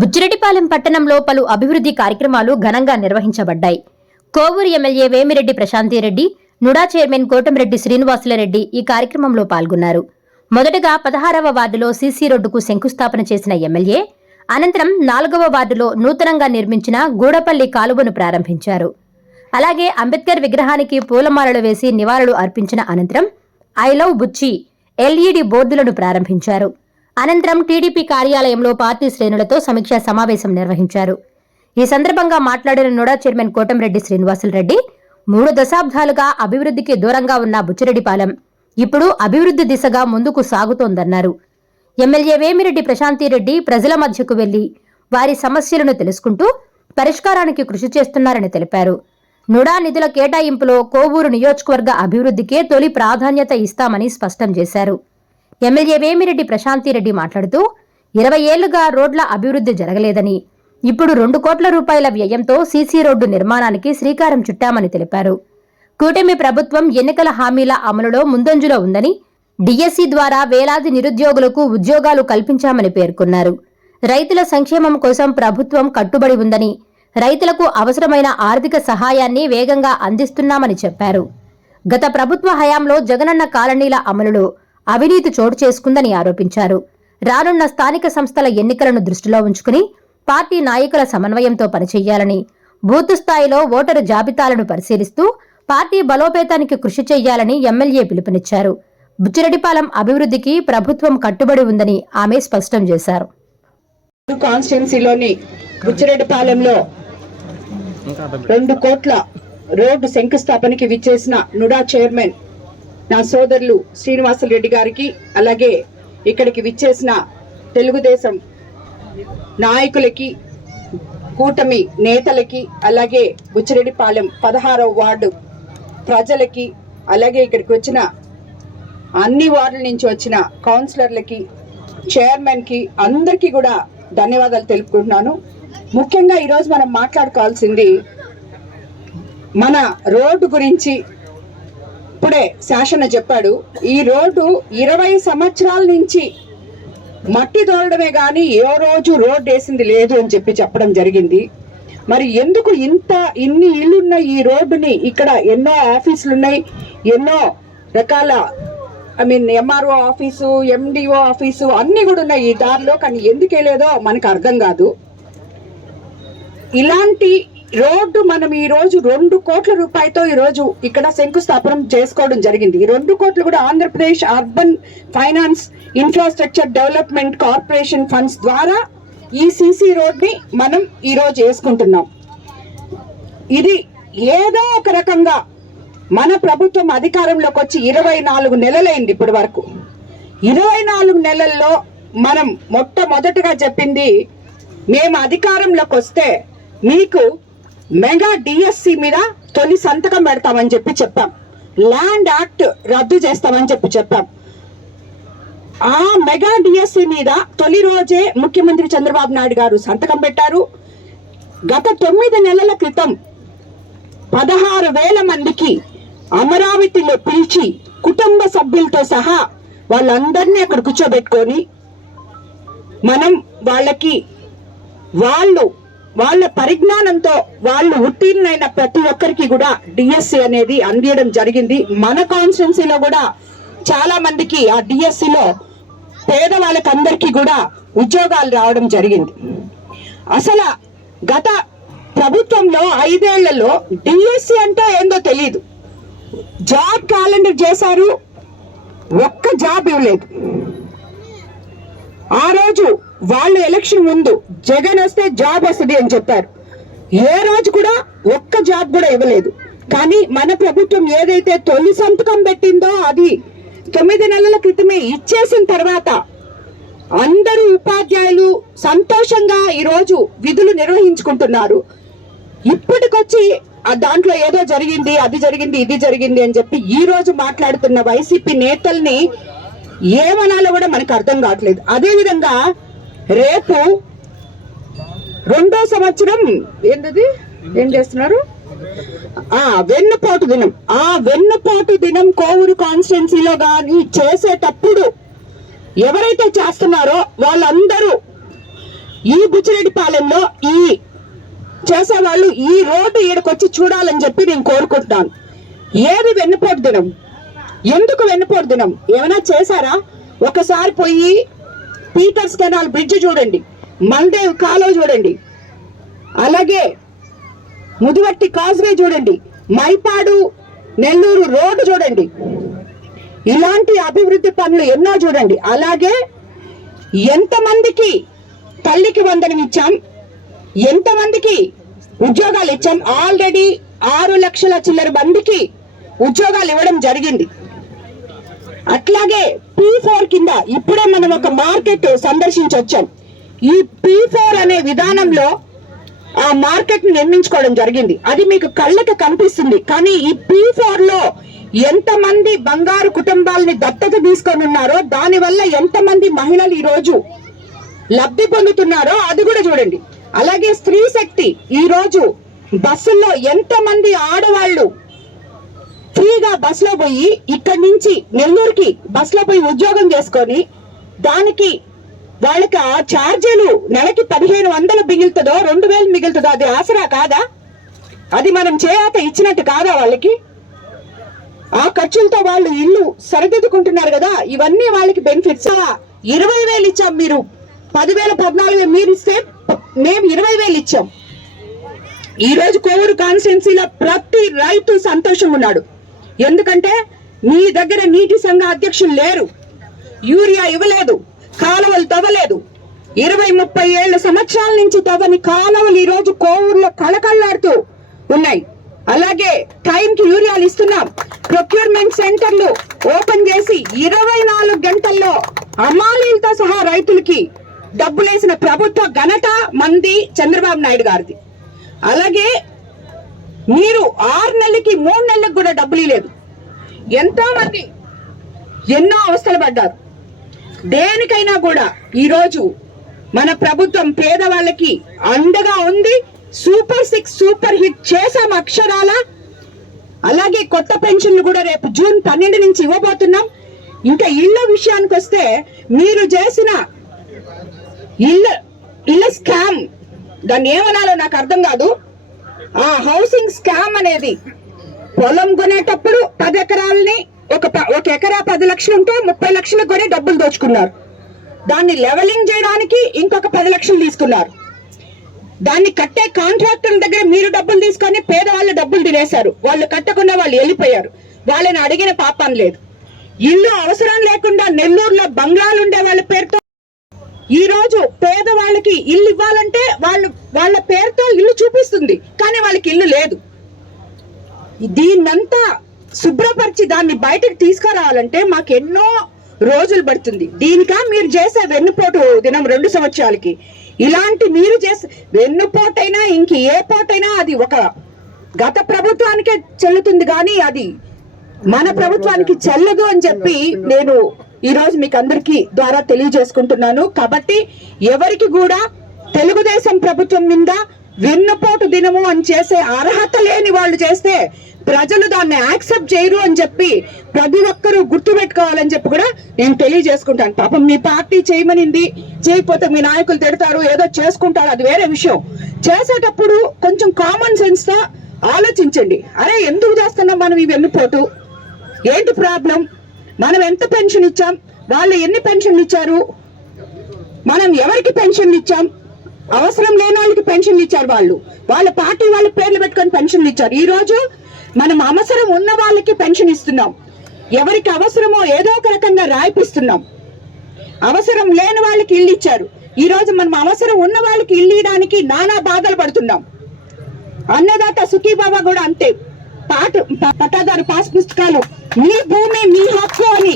బుచ్చిరెడ్డిపాలెం పట్టణంలో పలు అభివృద్ధి కార్యక్రమాలు ఘనంగా నిర్వహించబడ్డాయి. Kovur MLA Vemireddy Prashanthi Reddy, NUDA chairman Kotamreddy Srinivasulu Reddy ఈ కార్యక్రమంలో పాల్గొన్నారు. మొదటగా 16వ వార్డులో సీసీ రోడ్డుకు శంకుస్థాపన చేసిన ఎమ్మెల్యే అనంతరం 4వ వార్డులో నూతనంగా నిర్మించిన గూడపల్లి కాలువను ప్రారంభించారు. అలాగే అంబేద్కర్ విగ్రహానికి పూలమాలలు వేసి నివాళులు అర్పించిన అనంతరం ఐ లవ్ బుచ్చి ఎల్ఈడి బోర్డులను ప్రారంభించారు. అనంతరం టీడీపీ కార్యాలయంలో పార్టీ శ్రేణులతో సమీక్షా సమావేశం నిర్వహించారు. ఈ సందర్భంగా మాట్లాడిన నుడా చైర్మన్ కోటమిరెడ్డి శ్రీనివాసులరెడ్డి 3 దశాబ్దాలుగా అభివృద్ధికి దూరంగా ఉన్న బుచ్చిరెడ్డిపాలెం ఇప్పుడు అభివృద్ధి దిశగా ముందుకు సాగుతోందన్నారు. ఎమ్మెల్యే వేమిరెడ్డి ప్రశాంతిరెడ్డి ప్రజల మధ్యకు వెళ్లి వారి సమస్యలను తెలుసుకుంటూ పరిష్కారానికి కృషి చేస్తున్నారని తెలిపారు. నుడా నిధుల కేటాయింపులో కోవూరు నియోజకవర్గ అభివృద్ధికే తొలి ప్రాధాన్యత ఇస్తామని స్పష్టం చేశారు. ఎమ్మెల్యే వేమిరెడ్డి ప్రశాంతిరెడ్డి మాట్లాడుతూ 20 ఏళ్లుగా రోడ్ల అభివృద్ధి జరగలేదని, ఇప్పుడు 2 కోట్ల రూపాయల వ్యయంతో సీసీ రోడ్డు నిర్మాణానికి శ్రీకారం చుట్టామని తెలిపారు. కూటమి ప్రభుత్వం ఎన్నికల హామీల అమలులో ముందంజలో ఉందని, డిఎస్సి ద్వారా వేలాది నిరుద్యోగులకు ఉద్యోగాలు కల్పించామని పేర్కొన్నారు. రైతుల సంక్షేమం కోసం ప్రభుత్వం కట్టుబడి ఉందని, రైతులకు అవసరమైన ఆర్థిక సహాయాన్ని వేగంగా అందిస్తున్నామని చెప్పారు. గత ప్రభుత్వ హయాంలో జగనన్న కాలనీల అమలులో అవినీతి చోటు చేసుకుందని ఆరోపించారు. రానున్న స్థానిక సంస్థల ఎన్నికలను దృష్టిలో ఉంచుకుని పార్టీ నాయకుల సమన్వయంతో పనిచేయాలని, బూత్ స్థాయిలో ఓటరు జాబితాలను పరిశీలిస్తూ పార్టీ బలోపేతానికి కృషి చేయాలని ఎమ్మెల్యే పిలుపునిచ్చారు. బుచ్చిరెడ్డిపాలెం అభివృద్ధికి ప్రభుత్వం కట్టుబడి ఉందని ఆమె స్పష్టం చేశారు. కాన్స్టిట్యున్సీలోని బుచ్చిరెడ్డిపాలెంలో 2 కోట్ల రోడ్డు శంకుస్థాపనకి విచ్చేసిన నుడా చైర్మన్ నా సోదరులు శ్రీనివాసులరెడ్డి గారికి, అలాగే ఇక్కడికి విచ్చేసిన తెలుగుదేశం నాయకులకి, కూటమి నేతలకి, అలాగే బుచ్చిరెడ్డిపాలెం 16వ వార్డు ప్రజలకి, అలాగే ఇక్కడికి వచ్చిన అన్ని వార్డుల నుంచి వచ్చిన కౌన్సిలర్లకి, చైర్మన్కి అందరికీ కూడా ధన్యవాదాలు తెలుపుకుంటున్నాను. ముఖ్యంగా ఈరోజు మనం మాట్లాడుకోవాల్సింది మన రోడ్డు గురించి. ఇప్పుడే శాసన చెప్పాడు, ఈ రోడ్డు 20 సంవత్సరాల నుంచి మట్టి తోడడమే కానీ ఏ రోజు రోడ్డు వేసింది లేదు అని చెప్పడం జరిగింది. మరి ఎందుకు ఇన్ని ఇళ్లున్న ఈ రోడ్డుని, ఇక్కడ ఎన్నో ఆఫీసులు ఉన్నాయి, ఎన్నో రకాల ఎంఆర్ఓ ఆఫీసు, ఎండిఓ ఆఫీసు అన్ని కూడా ఉన్నాయి ఈ దారిలో, కానీ ఎందుకు లేదో మనకు అర్థం కాదు. ఇలాంటి రోడ్డు మనం ఈ రోజు 2 కోట్ల రూపాయలతో ఈ రోజు ఇక్కడ శంకుస్థాపన చేసుకోవడం జరిగింది. ఈ 2 కోట్లు కూడా Andhra Pradesh urban finance infrastructure development corporation funds ద్వారా ఈ సీసీ రోడ్ ని మనం ఈ రోజు వేసుకుంటున్నాం. ఇది ఏదో ఒక రకంగా మన ప్రభుత్వం అధికారంలోకి వచ్చి 24 నెలలైంది. ఇప్పటి వరకు 24 నెలల్లో మనం మొట్టమొదటిగా చెప్పింది, మేము అధికారంలోకి వస్తే మీకు మెగా డిఎస్సి మీద తొలి సంతకం పెడతామని చెప్పాం. ల్యాండ్ యాక్ట్ రద్దు చేస్తామని చెప్పాం. ఆ మెగా డిఎస్సి మీద తొలి రోజే ముఖ్యమంత్రి చంద్రబాబు నాయుడు గారు సంతకం పెట్టారు. గత 9 నెలల క్రితం 16,000 మందికి అమరావతిలో పిలిచి కుటుంబ సభ్యులతో సహా వాళ్ళందరినీ అక్కడ కూర్చోబెట్టుకొని మనం వాళ్ళకి వాళ్ళ పరిజ్ఞానంతో వాళ్ళు ఉత్తీర్ణైన ప్రతి ఒక్కరికి కూడా డిఎస్సి అనేది అందియడం జరిగింది. మన కాన్స్టిట్యున్సీలో కూడా చాలా మందికి ఆ డిఎస్సిలో పేదవాళ్ళకి అందరికీ కూడా ఉద్యోగాలు రావడం జరిగింది. అసలు గత ప్రభుత్వంలో 5 ఏళ్లలో డిఎస్సి అంటే ఏందో తెలియదు. జాబ్ క్యాలెండర్ చేశారు, ఒక్క జాబ్ ఇవ్వలేదు. ఆ రోజు వాళ్ళు ఎలక్షన్ ముందు జగన్ వస్తే జాబ్ వస్తుంది అని చెప్పారు. ఏ రోజు కూడా ఒక్క జాబ్ కూడా ఇవ్వలేదు. కానీ మన ప్రభుత్వం ఏదైతే తొలి సంతకం పెట్టిందో అది 9 నెలల క్రితమే ఇచ్చేసిన తర్వాత అందరూ ఉపాధ్యాయులు సంతోషంగా ఈరోజు విధులు నిర్వహించుకుంటున్నారు. ఇప్పటికొచ్చి దాంట్లో ఏదో జరిగింది, అది జరిగింది, ఇది జరిగింది అని చెప్పి ఈ రోజు మాట్లాడుతున్న వైసీపీ నేతల్ని ఏమనాలో కూడా మనకు అర్థం కావట్లేదు. అదేవిధంగా రేపు 2వ సంవత్సరం ఏం చేస్తున్నారు, వెన్నుపోటు దినం. ఆ వెన్నుపోటు దినం కోవూరు కాన్స్టిట్యున్సీలో కానీ చేసేటప్పుడు ఎవరైతే చేస్తున్నారో వాళ్ళందరూ ఈ బుచ్చిరెడ్డిపాలెంలో ఈ చేసేవాళ్ళు ఈ రోడ్డు ఈడకొచ్చి చూడాలని చెప్పి నేను కోరుకుంటున్నాను. ఏది వెన్నుపోటు దినం? ఎందుకు వెన్నుపోటు దినం? ఏమైనా చేశారా? ఒకసారి పోయి పీటర్స్ కెనాల్ బ్రిడ్జ్ చూడండి, మల్దేవ్ కాలువ చూడండి, అలాగే ముదివట్టి కాజ్వే చూడండి, మైపాడు నెల్లూరు రోడ్డు చూడండి. ఇలాంటి అభివృద్ధి పనులు ఎన్నో చూడండి. అలాగే ఎంతమందికి తల్లికి వందనం ఇచ్చాం, ఎంతమందికి ఉద్యోగాలు ఇచ్చాం. ఆల్రెడీ 6 లక్షల చిల్లర మందికి ఉద్యోగాలు ఇవ్వడం జరిగింది. అట్లాగే P4 కింద ఇప్పుడే మనం ఒక మార్కెట్ సందర్శించొచ్చాం. ఈ P4 అనే విధానంలో ఆ మార్కెట్ ని నిర్మించుకోవడం జరిగింది. అది మీకు కళ్ళకి కనిపిస్తుంది. కానీ ఈ P4 లో ఎంతమంది బంగారు కుటుంబాలని దత్తత తీసుకొని ఉన్నారో, దానివల్ల ఎంతమంది మహిళలు ఈ రోజు లబ్ధి పొందుతున్నారో అది కూడా చూడండి. అలాగే స్త్రీ శక్తి ఈ రోజు బస్సుల్లో ఎంతమంది ఆడవాళ్లు ఫ్రీగా బస్సులో పోయి ఇక్కడి నుంచి నెల్లూరుకి బస్సులో పోయి ఉద్యోగం చేసుకొని దానికి వాళ్ళకి ఆ ఛార్జీలు నెలకి 1500 మిగులుతుందో 2000 మిగులుతుందో అది ఆసరా కాదా? అది మనం చేయక ఇచ్చినట్టు కాదా వాళ్ళకి? ఆ ఖర్చులతో వాళ్ళు ఇల్లు సరిదిద్దుకుంటున్నారు కదా. ఇవన్నీ వాళ్ళకి బెనిఫిట్స్. 20,000 ఇచ్చాం, మీరు 10,000 14,000 మీరు ఇస్తే మేము 20,000 ఇచ్చాం. ఈ రోజు కోవూరు కాన్స్టిట్యున్సీలో ప్రతి రైతు సంతోషంగా ఉన్నాడు. ఎందుకంటే మీ దగ్గర నీటి సంఘ అధ్యక్షులు లేరు, యూరియా ఇవ్వలేదు, కాలువలు తవ్వలేదు. 20-30 ఏళ్ల సంవత్సరాల నుంచి తవ్వని కాలువలు ఈ రోజు కోవూరులో కళకళలాడుతూ ఉన్నాయి. అలాగే టైంకి యూరియాలు ఇస్తున్నాం. ప్రొక్యూర్మెంట్ సెంటర్లు ఓపెన్ చేసి 24 గంటల్లో అమాలీలతో సహా రైతులకి డబ్బులేసిన ప్రభుత్వ ఘనత మంది చంద్రబాబు నాయుడు గారిది. అలాగే మీరు 6 నెలలకి 3 నెలలకు కూడా డబ్బులు లేదు. ఎంతో మంది ఎన్నో అవస్థలు పడ్డారు. దేనికైనా కూడా ఈ రోజు మన ప్రభుత్వం పేదవాళ్ళకి అండగా ఉంది. సూపర్ 6 సూపర్ హిట్ చేసాం అక్షరాల. అలాగే కొత్త పెన్షన్లు కూడా రేపు జూన్ 12 నుంచి ఇవ్వబోతున్నాం. ఇంకా ఇళ్ల విషయానికి వస్తే మీరు చేసిన ఇళ్ళ స్కామ్, దాన్ని ఏమనాలో నాకు అర్థం కాదు. ఆ హౌసింగ్ స్కామ్ అనేది పొలం కొనేటప్పుడు 10 ఎకరాలని ఒక ఎకరా 10 లక్షలు ఉంటే 30 లక్షలకు కొని డబ్బులు దోచుకున్నారు. దాన్ని లెవెలింగ్ చేయడానికి ఇంకొక 10 లక్షలు తీసుకున్నారు. దాన్ని కట్టే కాంట్రాక్టర్ల దగ్గర మీరు డబ్బులు తీసుకొని పేదవాళ్ళ డబ్బులు తినేశారు. వాళ్ళు కట్టకుండా వాళ్ళు వెళ్ళిపోయారు. వాళ్ళని అడిగిన పాపం లేదు. ఇల్లు అవసరం లేకుండా నెల్లూరులో బంగ్లాలు ఉండే వాళ్ళ పేరుతో ఈ రోజు పేదవాళ్ళకి ఇల్లు ఇవ్వాలంటే వాళ్ళ పేరుతో ఇల్లు చూపిస్తుంది, కానీ వాళ్ళకి ఇల్లు లేదు. దీన్నంతా శుభ్రపరిచి దాన్ని బయటకు తీసుకురావాలంటే మాకు ఎన్నో రోజులు పడుతుంది. దీనికా మీరు చేసే వెన్నుపోటు దినం 2 సంవత్సరాలకి ఇలాంటి మీరు చేసే వెన్నుపోటైనా ఇంక ఏ పోటైనా అది ఒక గత ప్రభుత్వానికే చెల్లుతుంది, కానీ అది మన ప్రభుత్వానికి చెల్లదు అని చెప్పి నేను ఈ రోజు మీకు అందరికీ ద్వారా తెలియజేసుకుంటున్నాను. కాబట్టి ఎవరికి కూడా తెలుగుదేశం ప్రభుత్వం మీద వెన్నుపోటు దినము అని చేసే అర్హత లేని వాళ్ళు చేస్తే ప్రజలు దాన్ని యాక్సెప్ట్ చేయరు అని చెప్పి ప్రతి ఒక్కరూ గుర్తుపెట్టుకోవాలని చెప్పి కూడా నేను తెలియజేసుకుంటాను. పాపం మీ పార్టీ చేయమనింది, చేయకపోతే మీ నాయకులు తిడతారు, ఏదో చేసుకుంటారు, అది వేరే విషయం. చేసేటప్పుడు కొంచెం కామన్ సెన్స్ తో ఆలోచించండి. అరే ఎందుకు చేస్తున్నాం మనం ఈ వెన్నుపోటు? ఏంటి ప్రాబ్లం? మనం ఎంత పెన్షన్ ఇచ్చాం, వాళ్ళు ఎన్ని పెన్షన్లు ఇచ్చారు, మనం ఎవరికి పెన్షన్లు ఇచ్చాం? అవసరం లేని వాళ్ళకి పెన్షన్లు ఇచ్చారు. వాళ్ళ పార్టీ వాళ్ళ పేర్లు పెట్టుకొని పెన్షన్లు ఇచ్చారు. ఈ రోజు మనం అవసరం ఉన్న వాళ్ళకి పెన్షన్ ఇస్తున్నాం. ఎవరికి అవసరమో ఏదో ఒక రకంగా రాయిపిస్తున్నాం. అవసరం లేని వాళ్ళకి ఇల్లు ఇచ్చారు. ఈ రోజు మనం అవసరం ఉన్న వాళ్ళకి ఇల్లు ఇవ్వడానికి నానా బాధలు పడుతున్నాం. అన్నదాత సుఖీబాబా కూడా అంతే. పట్టాదారు పాస్ పుస్తకాలు మీ భూమి మీ హక్కు అని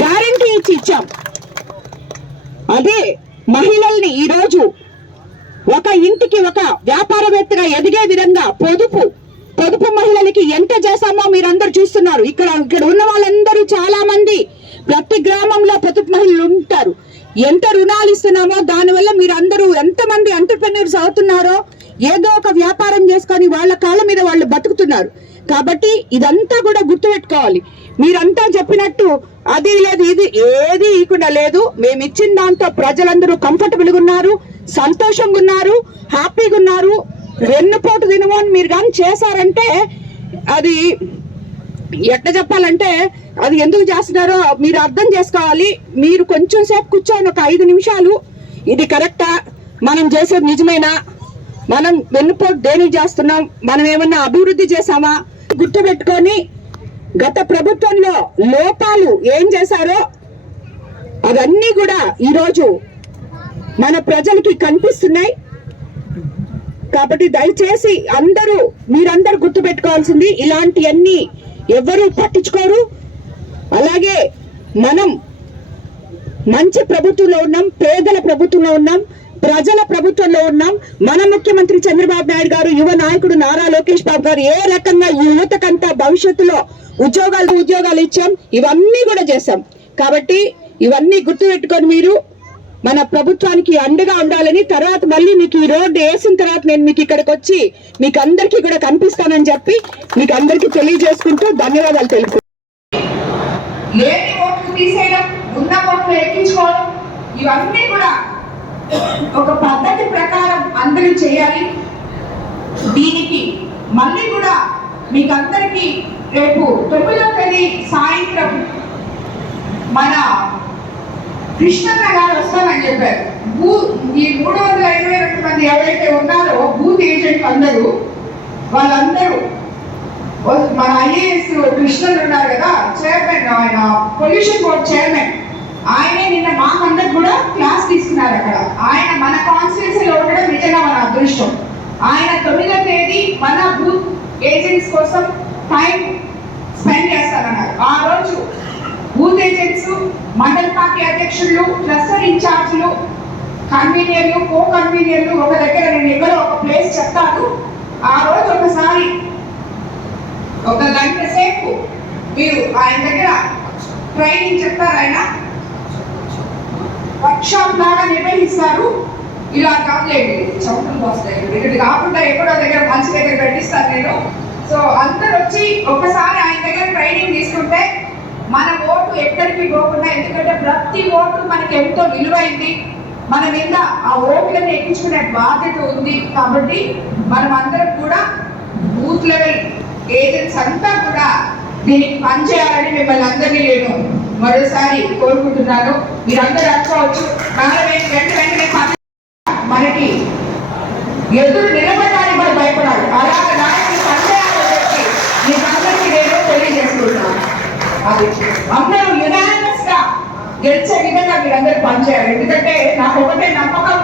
గ్యారంటీ ఇచ్చి ఇచ్చాం. అదే మహిళల్ని ఈ రోజు ఒక ఇంటికి ఒక వ్యాపారవేత్తగా ఎదిగే విధంగా పొదుపు మహిళలకి ఎంత చేశామో మీరందరూ చూస్తున్నారు. ఇక్కడ ఉన్న వాళ్ళందరూ చాలా మంది ప్రతి గ్రామంలో పొదుపు మహిళలు ఉంటారు. ఎంత రుణాలు ఇస్తున్నామో దానివల్ల మీరందరూ ఎంతమంది ఎంటర్‌ప్రెన్యూర్స్ అవుతున్నారో, ఏదో ఒక వ్యాపారం చేసుకొని వాళ్ళ కాళ్ళ మీద వాళ్ళు బతుకుతున్నారు. కాబట్టి ఇదంతా కూడా గుర్తుపెట్టుకోవాలి. మీరంతా చెప్పినట్టు అది లేదు ఇది ఏది ఇవ్వకుండా లేదు. మేము ఇచ్చిన దాంతో ప్రజలందరూ కంఫర్టబుల్ గా ఉన్నారు, సంతోషంగా ఉన్నారు, హ్యాపీగా ఉన్నారు. వెన్నుపోటు దినము అని మీరు కానీ చేశారంటే అది ఎట్లా చెప్పాలంటే అది ఎందుకు చేస్తున్నారో మీరు అర్థం చేసుకోవాలి. మీరు కొంచెం సేపు కూర్చొని ఒక 5 నిమిషాలు ఇది కరెక్టా, మనం చేసేది నిజమేనా, మనం వెన్నుపోటు దేనికి చేస్తున్నాం, మనం ఏమన్నా అభివృద్ధి చేశామా గుర్తుపెట్టుకొని గత ప్రభుత్వంలో లోపాలు ఏం చేశారో అవన్నీ కూడా ఈరోజు మన ప్రజలకి కనిపిస్తున్నాయి. కాబట్టి దయచేసి మీరందరూ గుర్తుపెట్టుకోవాల్సింది ఇలాంటివన్నీ ఎవరు పట్టించుకోరు. అలాగే మనం మంచి ప్రభుత్వంలో ఉన్నాం, పేదల ప్రభుత్వంలో ఉన్నాం, ప్రజల ప్రభుత్వంలో ఉన్నాం. మన ముఖ్యమంత్రి చంద్రబాబు నాయుడు గారు, యువ నాయకుడు నారా లోకేష్ బాబు గారు ఏ రకంగా ఈ యువతకంతా భవిష్యత్తులో ఉద్యోగాలు ఇచ్చాం, ఇవన్నీ కూడా చేశాం. కాబట్టి ఇవన్నీ గుర్తుపెట్టుకొని మీరు మన ప్రభుత్వానికి అండగా ఉండాలని, తర్వాత మళ్ళీ మీకు ఈ రోడ్డు వేసిన తర్వాత నేను మీకు ఇక్కడికి వచ్చి మీకు అందరికీ కూడా కనిపిస్తానని చెప్పి మీకు అందరికీ తెలియజేసుకుంటూ ధన్యవాదాలు తెలుపు. లేని ఓట్లు తీసేయడం, ఉన్న ఓట్లు ఎక్కించుకోవడం, ఇవన్నీ కూడా ఒక పద్ధతి ప్రకారం అందరూ చేయాలి. దీనికి మళ్ళీ కూడా మీకు అందరికీ రేపు 9వ తేదీ సాయంత్రం మన కృష్ణన్న గారు వస్తానని చెప్పారు. ఈ 322 మంది ఎవరైతే ఉన్నారో బూత్ ఏజెంట్ అందరూ వాళ్ళందరూ మన ఐఏఎస్ కృష్ణన్ ఉన్నారు కదా, చైర్మన్, ఆయన పొల్యూషన్ బోర్డ్ చైర్మన్, ఆయనే నిన్న మాకందరు కూడా క్లాస్ తీసుకున్నారు అక్కడ. ఆయన మన కాన్స్టిట్యూన్సీలో ఉండడం నిజంగా మన అదృష్టం. ఆయన 9వ తేదీ మన బూత్ ఏజెంట్స్ కోసం టైం స్పెండ్ చేస్తారన్నారు. ఆ రోజు బూత్ ఏజెంట్స్, మండల పార్టీ అధ్యక్షులు, క్లస్టర్ ఇన్ఛార్జీలు, కన్వీనియర్లు, కో కన్వీనియర్లు ఒక దగ్గర నేను ఎక్కడో ఒక ప్లేస్ చెప్తాను. ఆ రోజు ఒకసారి 1 గంట సేపు మీరు ఆయన దగ్గర ట్రైనింగ్ చెప్తారు. ఆయన వర్క్షాప్ లాగా నిర్వహిస్తారు. ఇలా కాదులేండి, చౌకలు వస్తాయి ఇక్కడ కాకుండా ఎక్కడో దగ్గర మంచి దగ్గర పెట్టిస్తాను నేను. సో అందరు వచ్చి ఒకసారి ఆయన దగ్గర ట్రైనింగ్ తీసుకుంటే మన ఓటు ఎక్కడికి పోకుండా, ఎందుకంటే ప్రతి ఓటు మనకి ఎంతో విలువైంది, మన మీద ఆ ఓట్లను ఎక్కించుకునే బాధ్యత ఉంది. కాబట్టి మనం అందరం కూడా బూత్ లెవెల్ ఏజెంట్స్ అంతా కూడా దీనికి పనిచేయాలని మిమ్మల్ని అందరినీ నేను మరోసారి కోరుకుంటున్నాను. మీరందరూ అనుకోవచ్చు వెంటనే మనకి ఎదురు నిలబడడానికి కూడా భయపడాలి, అలాగే నాయకులు పనిచేయాలని చెప్పి మీకు అందరికీ నేను తెలియజేసుకుంటున్నాను. అది అందరూ యునానిమస్ గా గెలిచే విధంగా మీరందరూ పనిచేయాలి. ఎందుకంటే నాకు ఒకటే నమ్మకం,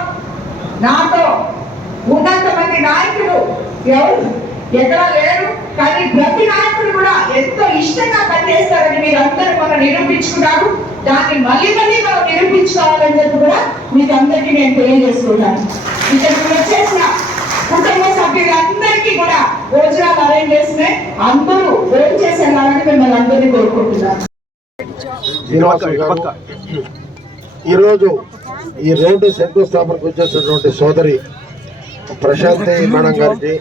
నాతో ఉన్నంత మంది నాయకులు ఎవరు ఎక్కడా లేరు, కానీ ప్రతి నాయకుడు కూడా ఎంతో ఇష్టంగా పనిచేస్తారని మీరందరూ మనం నిరూపించుకున్నారు. దాన్ని మళ్ళీ మనం నిరూపించుకోవాలని చెప్పి కూడా మీకు అందరికీ నేను తెలియజేసుకున్నాను. ఇక్కడికి వచ్చేసిన కుటుంబ సభ్యులందరికీ కూడా భోజనాలు అరేంజ్ చేస్తున్నాయి, అందరూ భోజనం చేసేలాగని మిమ్మల్ని అందరినీ కోరుకుంటున్నాను. ఈరోజు ఈ రోడ్డు శంకుస్థాపనకు వచ్చేసినటువంటి సోదరి ప్రశాంతి మేడం గారికి,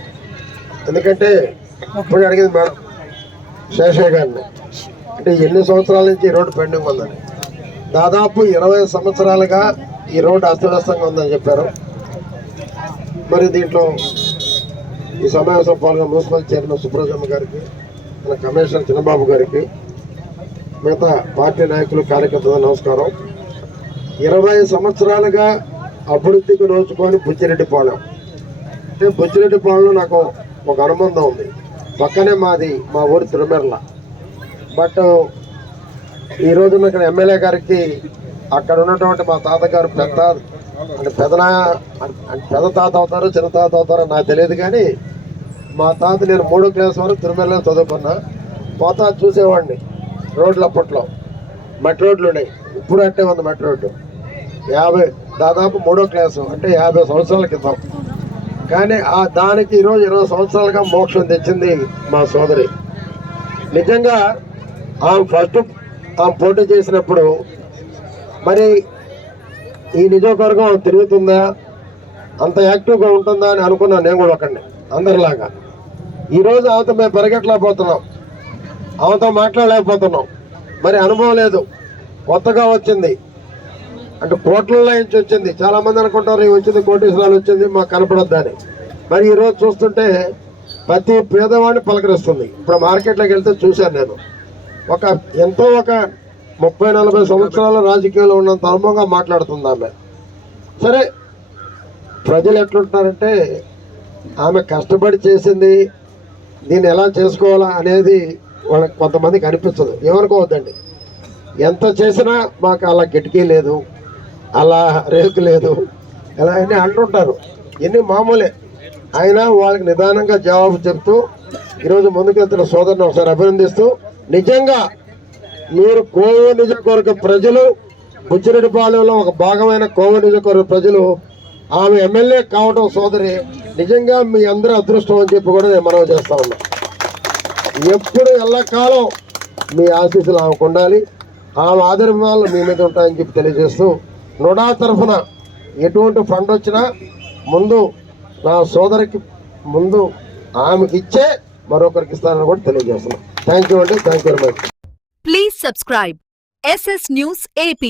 ఎందుకంటే ఇప్పుడు అడిగింది మేడం శేషయ్య గారిని, అంటే ఎన్ని సంవత్సరాల నుంచి ఈ రోడ్డు పెండింగ్ ఉందని. దాదాపు 20 సంవత్సరాలుగా ఈ రోడ్డు అస్తవ్యస్తంగా ఉందని చెప్పారు. మరి దీంట్లో ఈ సమావేశం పాల్గొన్న మున్సిపల్ చైర్మన్ సుబ్రహ్మణ్యం గారికి, మన కమిషనర్ చిన్నబాబు గారికి, మిగతా పార్టీ నాయకులు, కార్యకర్తలు నమస్కారం. 20 సంవత్సరాలుగా అభివృద్ధికి నోచుకొని బుచ్చిరెడ్డిపాలెం, అంటే బుచ్చిరెడ్డిపాలెంలో నాకు ఒక అనుబంధం ఉంది. పక్కనే మా ఊరు తిరుమెర్ల. బట్ ఈ రోజున ఇక్కడ ఎమ్మెల్యే గారికి అక్కడ ఉన్నటువంటి మా తాతగారు పెద్ద తాత అవుతారో చిన్న తాత అవుతారో నాకు తెలియదు, కానీ మా తాత నేను 3వ క్లాస్ వరకు తిరుమలలో చదువుకున్నా. పోతా చూసేవాడిని రోడ్లు. అప్పట్లో మట్టి రోడ్లు ఉన్నాయి, ఇప్పుడు అంటే ఉంది మట్టి రోడ్డు. దాదాపు 3వ క్లాసు అంటే 50 సంవత్సరాల క్రితం. కానీ దానికి ఈరోజు 20 సంవత్సరాలుగా మోక్షం తెచ్చింది మా సోదరి. నిజంగా ఆమె పోటీ చేసినప్పుడు మరి ఈ నియోజకవర్గం తిరుగుతుందా, అంత యాక్టివ్గా ఉంటుందా అని అనుకున్నాను నేను కూడా ఒకడిని అందరిలాగా. ఈరోజు ఆమెతో మేము పరిగెట్టలేకపోతున్నాం, ఆమెతో మాట్లాడలేకపోతున్నాం. మరి అనుభవం లేదు, కొత్తగా వచ్చింది. అంటే కోట్లలో నుంచి వచ్చింది. చాలా మంది అనుకుంటారు ఇవి వచ్చింది కోటీశ్వరాలు వచ్చింది మాకు కనపడొద్దని. మరి ఈరోజు చూస్తుంటే ప్రతి పేదవాడిని పలకరిస్తుంది. ఇప్పుడు మార్కెట్లోకి వెళ్తే చూశాను నేను, ఒక 30-40 సంవత్సరాల రాజకీయాల్లో ఉన్నంత అనుభవంగా మాట్లాడుతుంది ఆమె. సరే, ప్రజలు ఎట్లుంటున్నారంటే ఆమె కష్టపడి చేసింది, దీన్ని ఎలా చేసుకోవాలా అనేది వాళ్ళకి కొంతమందికి అనిపించదు. ఏమనుకోవద్దండి, ఎంత చేసినా మాకు అలా కిటికీ లేదు, అలా రేకు లేదు, ఇలా అన్నీ అంటుంటారు. ఇన్ని మామూలే. అయినా వాళ్ళకి నిదానంగా జవాబు చెప్తూ ఈరోజు ముందుకెళ్తున్న సోదరుని ఒకసారి అభినందిస్తూ, నిజంగా మీరు కోవూరు నియోజకవర్గ ప్రజలు, బుచ్చిరెడ్డిపాలెంలో ఒక భాగమైన కోవూరు నియోజకవర్గ ప్రజలు ఆమె ఎమ్మెల్యే కావడం సోదరి నిజంగా మీ అందరూ అదృష్టం అని చెప్పి కూడా నేను మనవి చేస్తా ఉన్నా. ఎప్పుడు ఎల్లకాలం మీ ఆశీస్సులు ఆమెకు ఉండాలి, ఆమె ఆదర్శాలు మీ మీద ఉంటాయని చెప్పి తెలియజేస్తూ, నుడా తరఫున ఎటువంటి ఫండ్ వచ్చినా ముందు నా సోదరికి ముందు ఆమెకి ఇచ్చే మరొకరికి ఇస్తానని కూడా తెలియజేస్తున్నాను. థ్యాంక్ యూ అండి. Thank you very much. Please subscribe SS News AP.